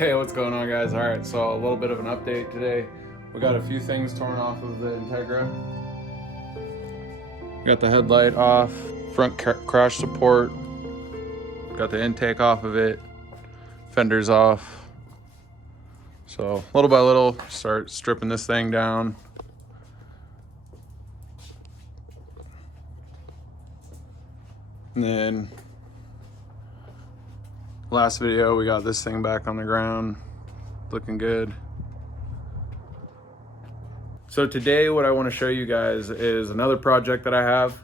Hey, what's going on, guys? All right, so a little bit of an update today. We got a few things torn off of the Integra. Got the headlight off, front crash support, got the intake off of it, fenders off. So little by little, start stripping this thing down. And then last video, we got this thing back on the ground, looking good. So today what I want to show you guys is another project that I have.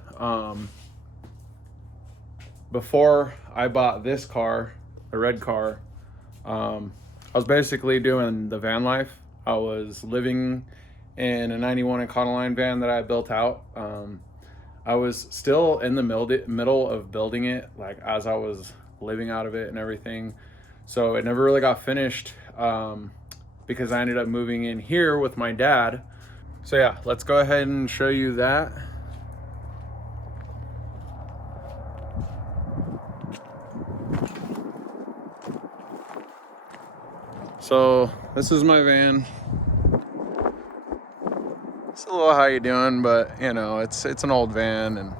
Before I bought this car, the red car, I was basically doing the van life. I was living in a 91 Econoline van that I built out. I was still in the middle of building it, like as I was living out of it and everything. So it never really got finished because I ended up moving in here with my dad. So yeah, let's go ahead and show you that. So this is my van. It's a little how you doing, but you know, it's an old van, and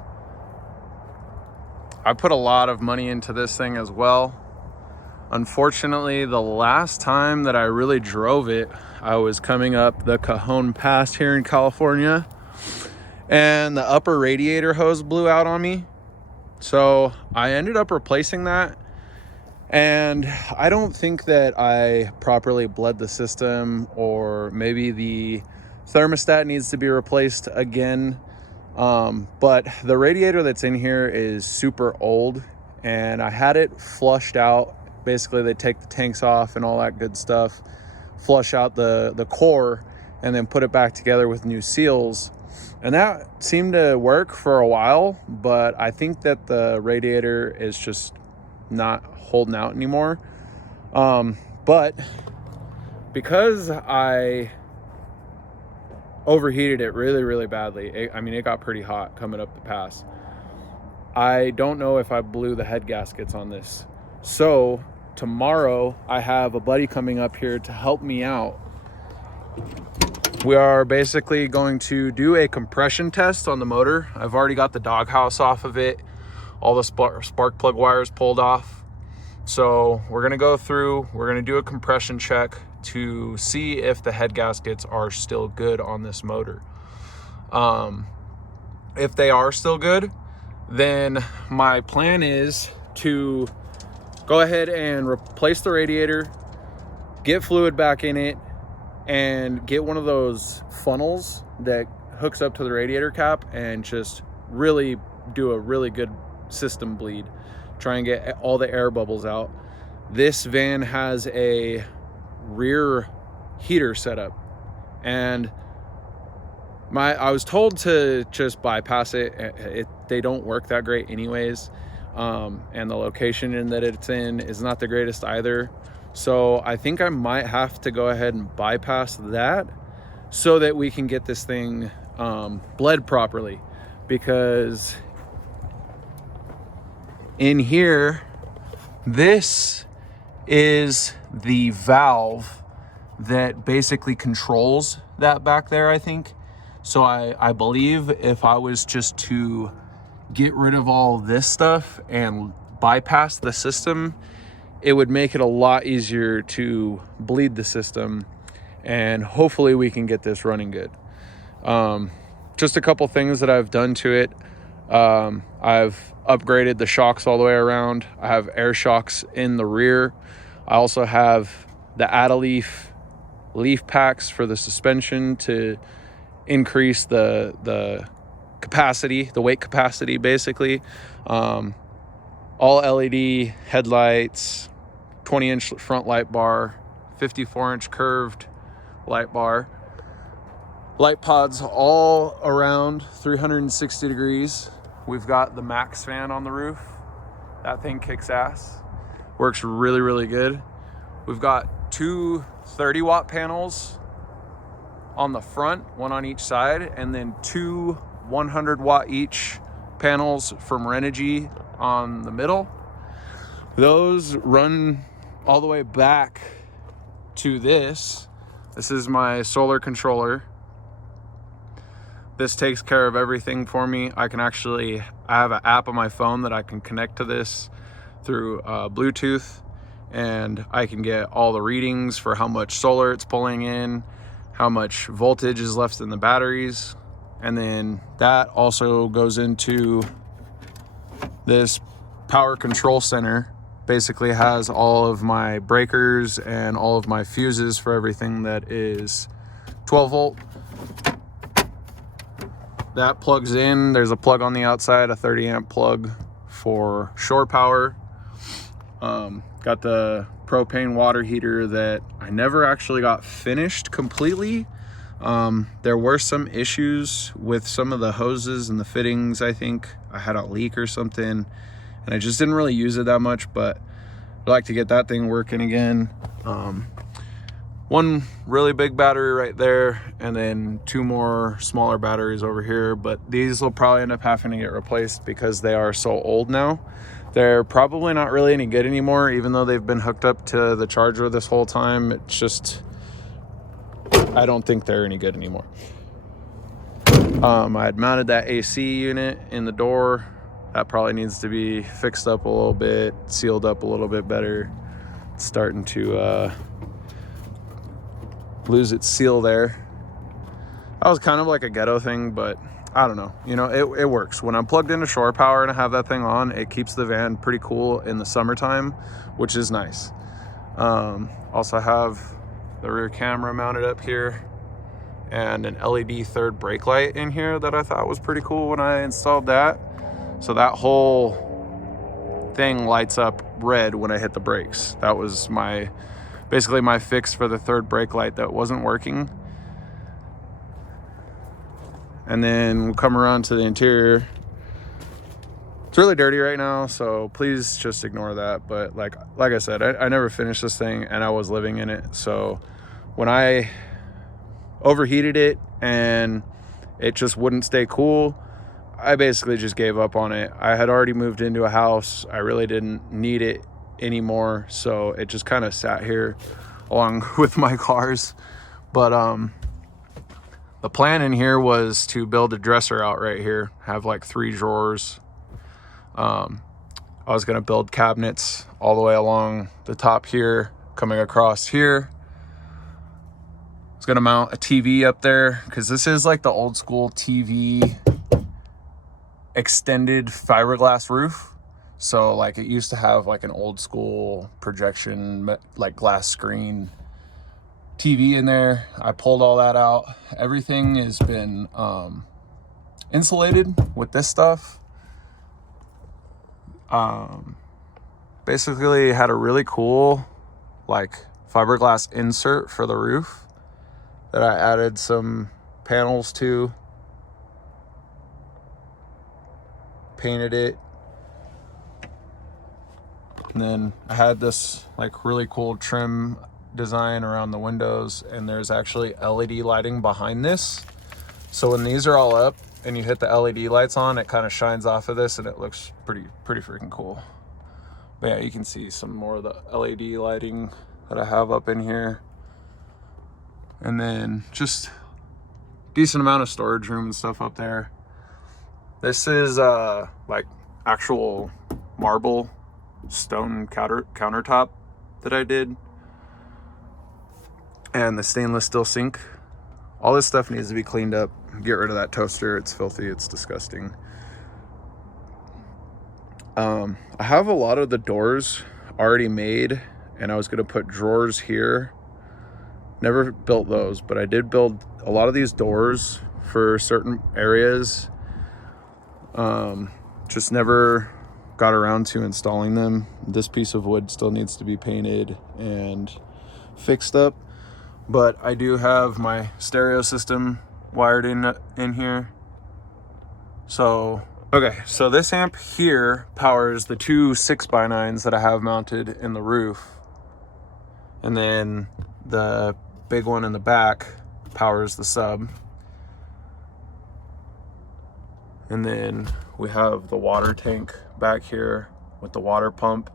I put a lot of money into this thing as well. Unfortunately, the last time that I really drove it, I was coming up the Cajon Pass here in California, and the upper radiator hose blew out on me. So I ended up replacing that. And I don't think that I properly bled the system, or maybe the thermostat needs to be replaced again. But the radiator that's in here is super old, and I had it flushed out. Basically, they take the tanks off and all that good stuff, flush out the core, and then put it back together with new seals. And that seemed to work for a while, but I think that the radiator is just not holding out anymore. But because I overheated it really badly, it got pretty hot coming up the pass. I don't know if I blew the head gaskets on this. So tomorrow I have a buddy coming up here to help me out. We are basically going to do a compression test on the motor. I've already got the doghouse off of it, all the spark plug wires pulled off. So we're gonna go through, we're gonna do a compression check to see if the head gaskets are still good on this motor. If they are still good, then my plan is to go ahead and replace the radiator, get fluid back in it, and get one of those funnels that hooks up to the radiator cap and just really do a really good system bleed. Try and get all the air bubbles out. This van has a rear heater setup, and I was told to just bypass it. They don't work that great anyways, and the location that it's in is not the greatest either. So I think I might have to go ahead and bypass that so that we can get this thing bled properly, because in here, this is the valve that basically controls that back there, I think. So I believe if I was just to get rid of all this stuff and bypass the system, it would make it a lot easier to bleed the system, and hopefully we can get this running good. Just a couple things that I've done to it. I've upgraded the shocks all the way around. I have air shocks in the rear. I also have the Add-A-Leaf leaf packs for the suspension to increase the capacity, the weight capacity, basically. All LED headlights, 20-inch front light bar, 54-inch curved light bar, light pods all around 360 degrees. We've got the Max fan on the roof. That thing kicks ass. Works really good. We've got two 30-watt panels on the front, one on each side, and then two 100-watt each panels from Renogy on the middle. Those run all the way back to this. This is my solar controller. This takes care of everything for me. I have an app on my phone that I can connect to this through Bluetooth, and I can get all the readings for how much solar it's pulling in, how much voltage is left in the batteries. And then that also goes into this power control center. Basically has all of my breakers and all of my fuses for everything that is 12 volt. That plugs in. There's a plug on the outside, a 30 amp plug for shore power. Got the propane water heater that I never actually got finished completely. There were some issues with some of the hoses and the fittings. I think I had a leak or something, and I just didn't really use it that much, but I'd like to get that thing working again. One really big battery right there, and then 2 more smaller batteries over here, but these will probably end up having to get replaced because they are so old now. They're probably not really any good anymore, even though they've been hooked up to the charger this whole time. It's just, I don't think they're any good anymore. I had mounted that AC unit in the door. That probably needs to be fixed up a little bit, sealed up a little bit better. It's starting to lose its seal there. That was kind of like a ghetto thing, but I don't know. You know, it works. When I'm plugged into shore power and I have that thing on, it keeps the van pretty cool in the summertime, which is nice. Also have the rear camera mounted up here and an LED third brake light in here that I thought was pretty cool when I installed that. So that whole thing lights up red when I hit the brakes. That was basically my fix for the third brake light that wasn't working. And then we'll come around to the interior. It's really dirty right now, so please just ignore that. But like I said, I never finished this thing, and I was living in it. So when I overheated it and it just wouldn't stay cool, I basically just gave up on it. I had already moved into a house. I really didn't need it anymore, so it just kind of sat here along with my cars. But the plan in here was to build a dresser out right here, have like 3 drawers. I was gonna build cabinets all the way along the top here, coming across here. I was gonna mount a TV up there because this is like the old school TV extended fiberglass roof. So like it used to have like an old school projection, like glass screen TV in there. I pulled all that out. Everything has been insulated with this stuff. Basically had a really cool like fiberglass insert for the roof that I added some panels to, painted it, and then I had this like really cool trim design around the windows, and there's actually LED lighting behind this. So when these are all up and you hit the LED lights on, it kind of shines off of this and it looks pretty freaking cool. But yeah, you can see some more of the LED lighting that I have up in here. And then just decent amount of storage room and stuff up there. This is like actual marble stone countertop that I did. And the stainless steel sink. All this stuff needs to be cleaned up. Get rid of that toaster. It's filthy. It's disgusting. I have a lot of the doors already made, and I was going to put drawers here. Never built those, but I did build a lot of these doors for certain areas. Just never got around to installing them. This piece of wood still needs to be painted and fixed up. But I do have my stereo system wired in here. So, okay, so this amp here powers the 2 6x9s that I have mounted in the roof. And then the big one in the back powers the sub. And then we have the water tank back here with the water pump.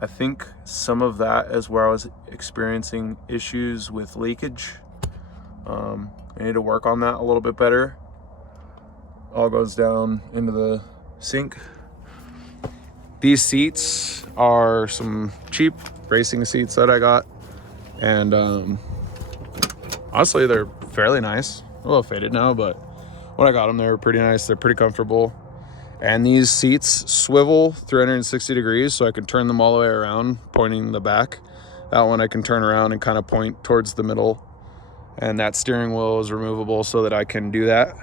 I think some of that is where I was experiencing issues with leakage. I need to work on that a little bit better. All goes down into the sink. These seats are some cheap racing seats that I got, and honestly they're fairly nice. A little faded now, but when I got them they were pretty nice. They're pretty comfortable, and these seats swivel 360 degrees, so I can turn them all the way around, pointing the back. That one I can turn around and kind of point towards the middle, and that steering wheel is removable so that I can do that.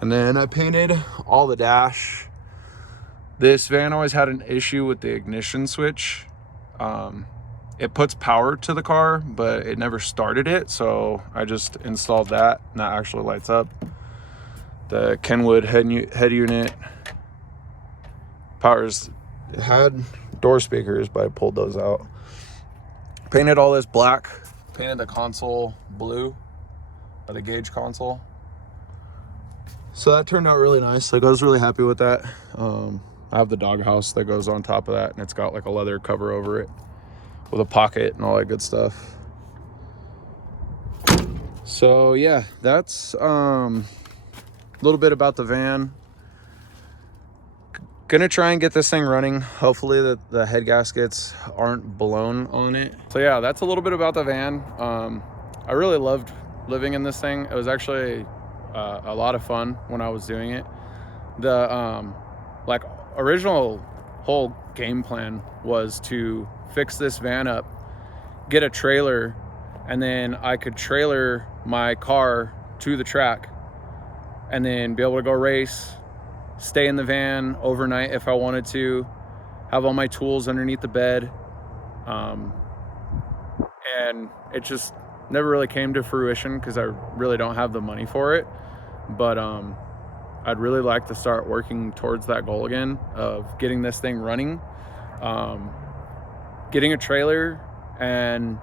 And then I painted all the dash. This van always had an issue with the ignition switch. It puts power to the car, but it never started it, so I just installed that, and that actually lights up. The Kenwood head unit. It had door speakers, but I pulled those out. Painted all this black. Painted the console blue, the gauge console. So that turned out really nice. Like, I was really happy with that. I have the doghouse that goes on top of that, and it's got like a leather cover over it with a pocket and all that good stuff. So yeah, that's a little bit about the van. Gonna try and get this thing running. Hopefully the head gaskets aren't blown on it. So yeah, that's a little bit about the van. I really loved living in this thing. It was actually a lot of fun when I was doing it. The like original whole game plan was to fix this van up, get a trailer, and then I could trailer my car to the track and then be able to go race, stay in the van overnight if I wanted to, have all my tools underneath the bed. And it just never really came to fruition because I really don't have the money for it. But I'd really like to start working towards that goal again of getting this thing running, getting a trailer, and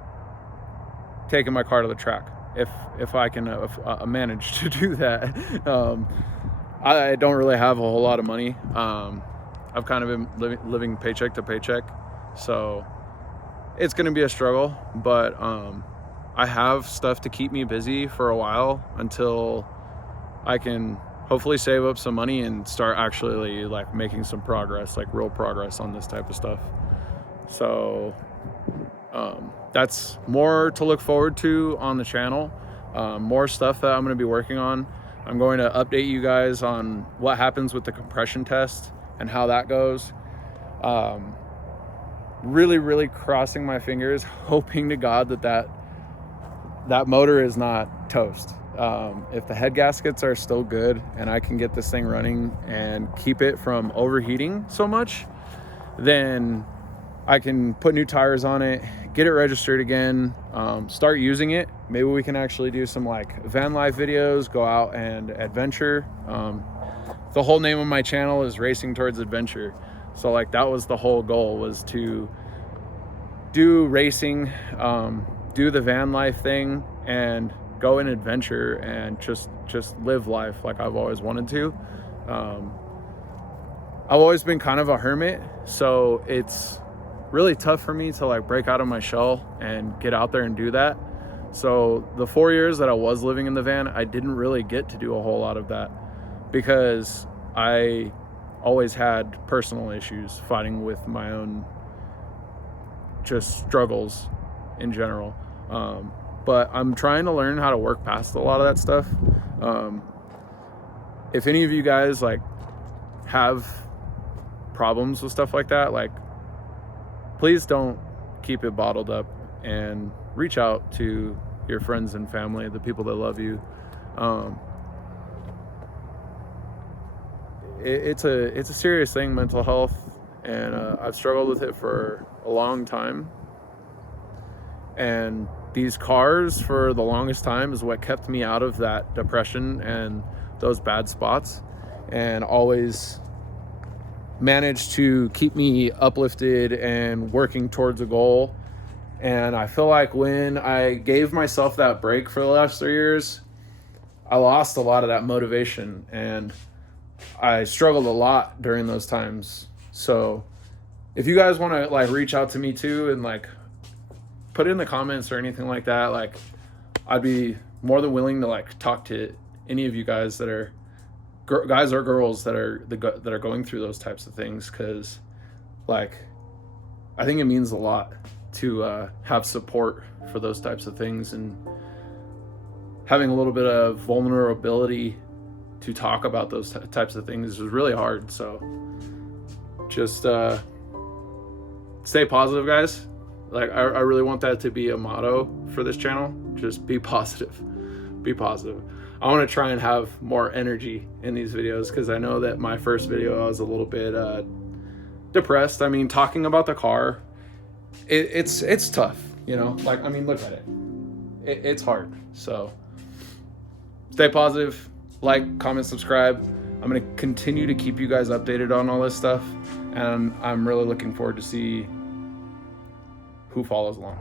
taking my car to the track if I can manage to do that. I don't really have a whole lot of money. I've kind of been living paycheck to paycheck, so it's going to be a struggle, but I have stuff to keep me busy for a while until I can hopefully save up some money and start actually like making some progress, like real progress on this type of stuff. So that's more to look forward to on the channel. More stuff that I'm going to be working on. I'm going to update you guys on what happens with the compression test and how that goes. Really crossing my fingers, hoping to God that motor is not toast. If the head gaskets are still good and I can get this thing running and keep it from overheating so much, then I can put new tires on it, get it registered again, start using it. Maybe we can actually do some like van life videos, go out and adventure. The whole name of my channel is Racing Towards Adventure. So like that was the whole goal, was to do racing, do the van life thing, and go in adventure and just live life like I've always wanted to. I've always been kind of a hermit, so it's really tough for me to like break out of my shell and get out there and do that. So the 4 years that I was living in the van, I didn't really get to do a whole lot of that because I always had personal issues, fighting with my own just struggles in general. But I'm trying to learn how to work past a lot of that stuff. If any of you guys like have problems with stuff like that, like please don't keep it bottled up and reach out to your friends and family, the people that love you. It's a serious thing, mental health, and I've struggled with it for a long time. And these cars for the longest time is what kept me out of that depression and those bad spots, and always managed to keep me uplifted and working towards a goal. And I feel like when I gave myself that break for the last 3 years, I lost a lot of that motivation, and I struggled a lot during those times. So if you guys want to like reach out to me too and like put it in the comments or anything like that, like I'd be more than willing to like talk to any of you guys that are guys or girls that are going through those types of things, because like I think it means a lot to have support for those types of things, and having a little bit of vulnerability to talk about those types of things is really hard. So just stay positive, guys. Like I really want that to be a motto for this channel. Just be positive. Be positive. I want to try and have more energy in these videos, because I know that my first video I was a little bit depressed. I mean, talking about the car, it's tough, you know. Like, I mean, look at it. It's hard. So stay positive. Like, comment, subscribe. I'm going to continue to keep you guys updated on all this stuff, and I'm really looking forward to see who follows along.